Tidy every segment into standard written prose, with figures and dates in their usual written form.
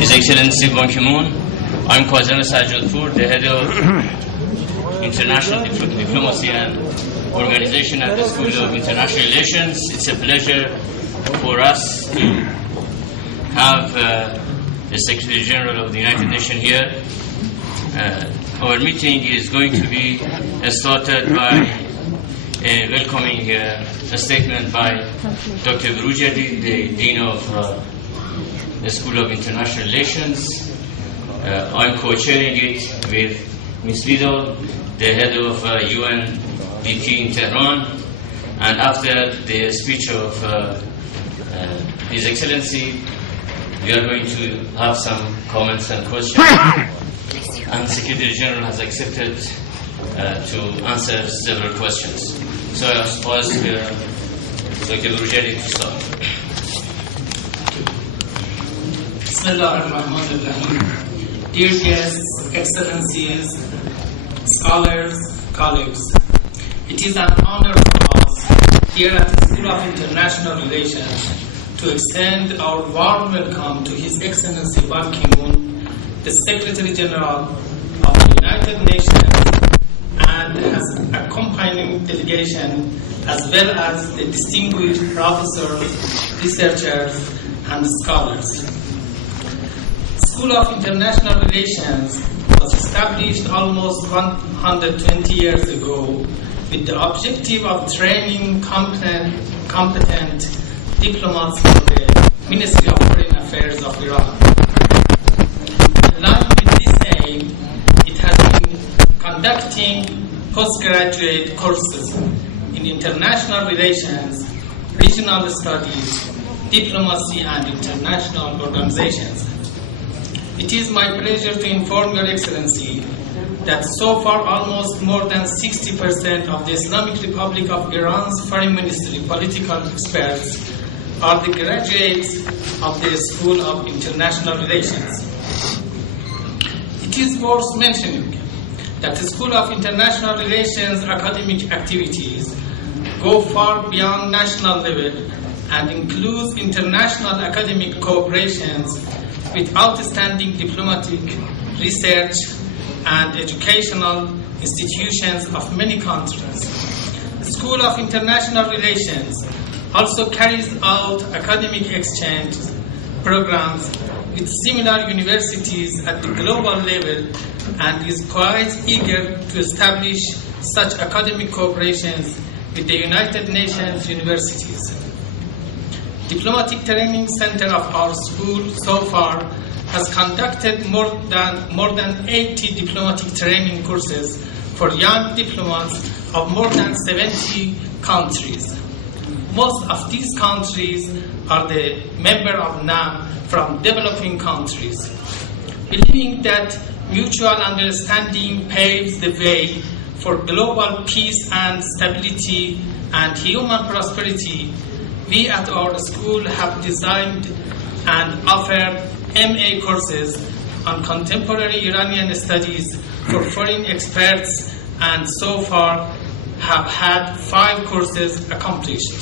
His Excellency Ban Ki-moon, I'm Khwaja Sajjadpour, the head of International Diplomacy and Organization at the School of International Relations. It's a pleasure for us to have the Secretary General of the United Nations here. Our meeting is going to be started by a welcoming statement by Dr. Burujadi, the Dean of the School of International Relations. I'm co-chairing it with Ms. Vidal, the head of UNDP in Tehran, and after the speech of His Excellency, we are going to have some comments and questions. And Secretary General has accepted to answer several questions. So I ask Dr. Burujadi to start. Dear guests, excellencies, scholars, colleagues, it is an honor for us here at the School of International Relations to extend our warm welcome to His Excellency Ban Ki-moon, the Secretary General of the United Nations, and his accompanying delegation, as well as the distinguished professors, researchers, and scholars. School of International Relations was established almost 120 years ago with the objective of training competent diplomats for the Ministry of Foreign Affairs of Iran. In line with this aim, it has been conducting postgraduate courses in international relations, regional studies, diplomacy, and international organizations. It is my pleasure to inform Your Excellency that so far almost more than 60% of the Islamic Republic of Iran's Foreign Ministry political experts are the graduates of the School of International Relations. It is worth mentioning that the School of International Relations academic activities go far beyond national level and includes international academic cooperations with outstanding diplomatic, research, and educational institutions of many countries. The School of International Relations also carries out academic exchange programs with similar universities at the global level and is quite eager to establish such academic cooperations with the United Nations universities. Diplomatic Training Center of our school so far has conducted more than 80 diplomatic training courses for young diplomats of more than 70 countries. Most of these countries are the member of NAM from developing countries. Believing that mutual understanding paves the way for global peace and stability and human prosperity, we at our school have designed and offered MA courses on contemporary Iranian studies for foreign experts, and so far have had 5 courses accomplished.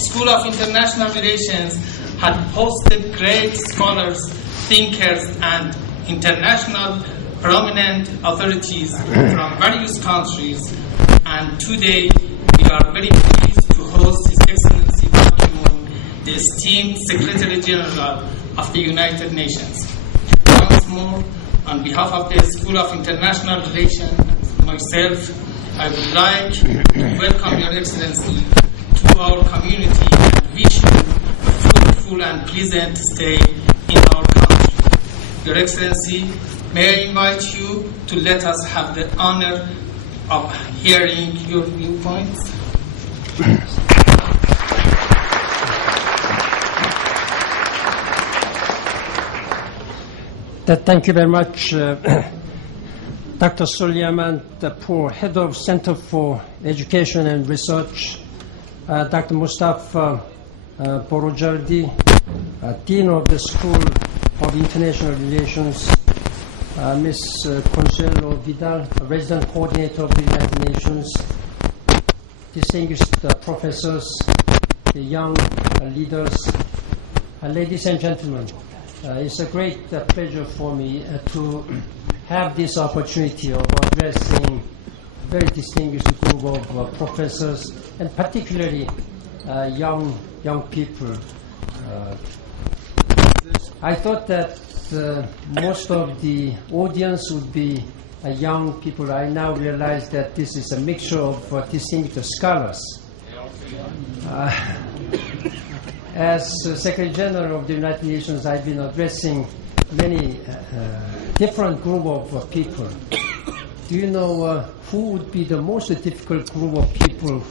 School of International Relations had hosted great scholars, thinkers, and international prominent authorities from various countries, and today we are very pleased to host His Excellency Ban Ki-moon, the esteemed Secretary General of the United Nations. Once more, on behalf of the School of International Relations, myself, I would like to welcome Your Excellency to our community and wish you a fruitful and pleasant stay in our country. Your Excellency, may I invite you to let us have the honor of hearing your viewpoints? Thank you very much, Dr. Soliaman, Head of Center for Education and Research, Dr. Mustafa Borojardi, Dean of the School of International Relations, Ms. Consuelo Vidal, Resident Coordinator of the United Nations, distinguished professors, the young leaders, ladies and gentlemen. It's a great pleasure for me to have this opportunity of addressing a very distinguished group of professors, and particularly young people. I thought that most of the audience would be young people. I now realize that this is a mixture of distinguished scholars. As Secretary General of the United Nations, I've been addressing many different group of people. Do you know who would be the most difficult group of people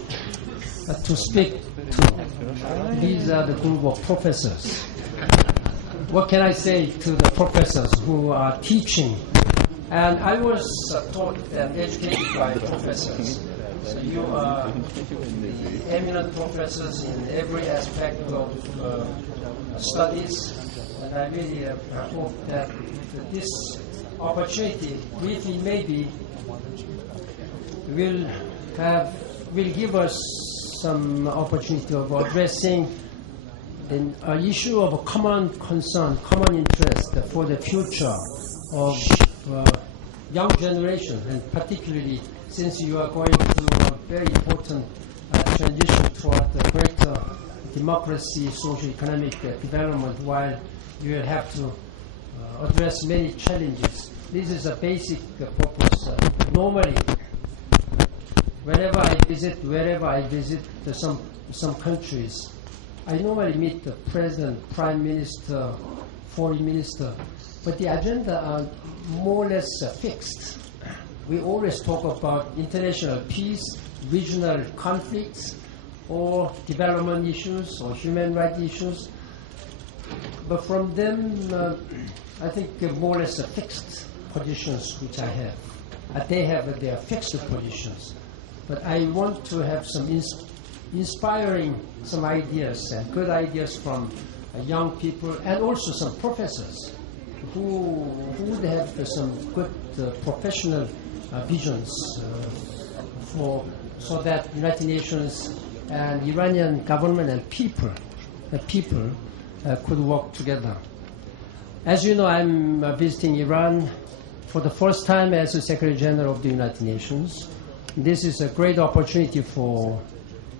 to speak to? These are the group of professors. What can I say to the professors who are teaching? And I was taught and educated by professors. So you are the eminent professors in every aspect of studies, and I really hope that this opportunity, briefly maybe, will give us some opportunity of addressing an issue of a common concern, common interest for the future of young generation, and particularly since you are going through a very important transition toward a greater democracy, socio-economic development, while you will have to address many challenges. This is a basic purpose. Normally, wherever I visit some countries, I normally meet the president, prime minister, foreign minister, but the agenda are more or less fixed. We always talk about international peace, regional conflicts, or development issues, or human rights issues. But from them, I think more or less fixed positions which I have. They have their fixed positions. But I want to have some inspiring some ideas and good ideas from young people, and also some professors who would have some good professional visions so that United Nations and Iranian government and people could work together. As you know, I'm visiting Iran for the first time as the Secretary General of the United Nations. This is a great opportunity for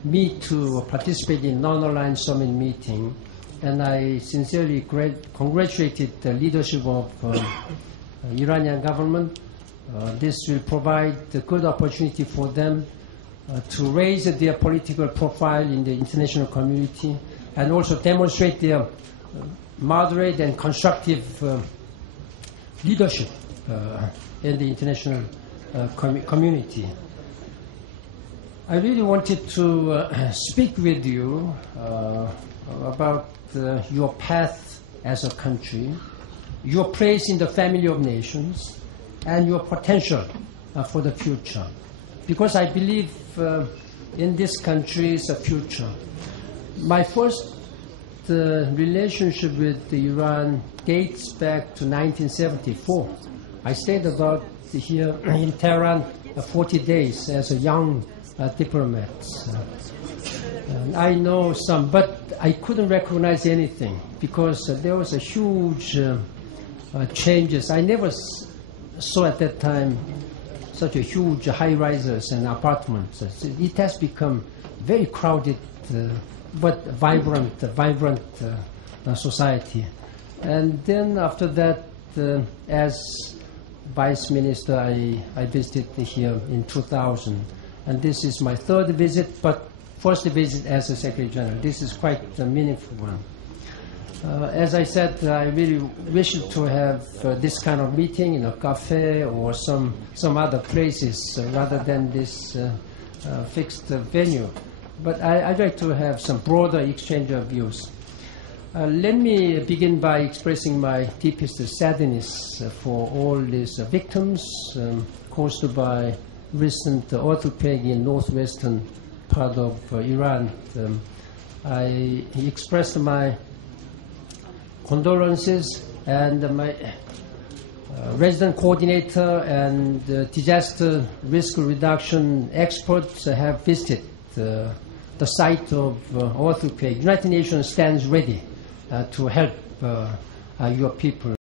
me to participate in non-aligned summit meeting, and I sincerely congratulated the leadership of Iranian government. This will provide a good opportunity for them to raise their political profile in the international community, and also demonstrate their moderate and constructive leadership in the international community. I really wanted to speak with you about your path as a country, your place in the family of nations, and your potential for the future. Because I believe in this country's future. My first relationship with Iran dates back to 1974. I stayed about here in Tehran 40 days as a young diplomat. And I know some, but I couldn't recognize anything because there was a huge changes. I never saw at that time such a huge high-rises and apartments. It has become very crowded but vibrant society. And then after that, as Vice Minister, I visited here in 2000. And this is my third visit, but first visit as a Secretary General. This is quite a meaningful one. As I said, I really wish to have this kind of meeting in a cafe or some other places rather than this fixed venue. But I'd like to have some broader exchange of views. Let me begin by expressing my deepest sadness for all these victims caused by recent earthquake in northwestern part of Iran. I expressed my condolences, and my resident coordinator and disaster risk reduction experts have visited the site of earthquake. United Nations stands ready to help your people.